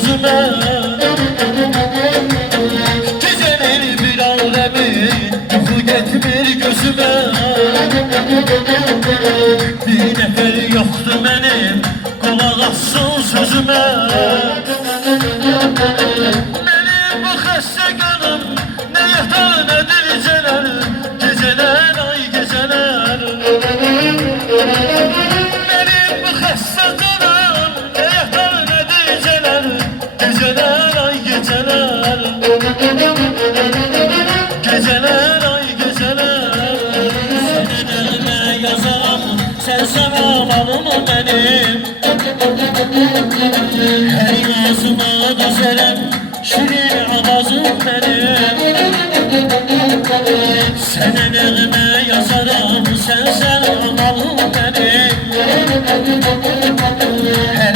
sözüme. Geceleri bir alemi yuhu getmir gözüme. Bir nefer yoktu benim kulak assın sözüme. Benim bu xəstə qanım ne yatar nedir geceler, geceler ay geceler. Benim bu xəstə qanım ne yatar nedir geceler, geceler ay geceler. Geceler ay geceler. Senin eline yazarım, sen sevapalım benim. Her yazıma düzelim, şirin avazım benim. Senin eline yazarım, sen sevapalım benim. Her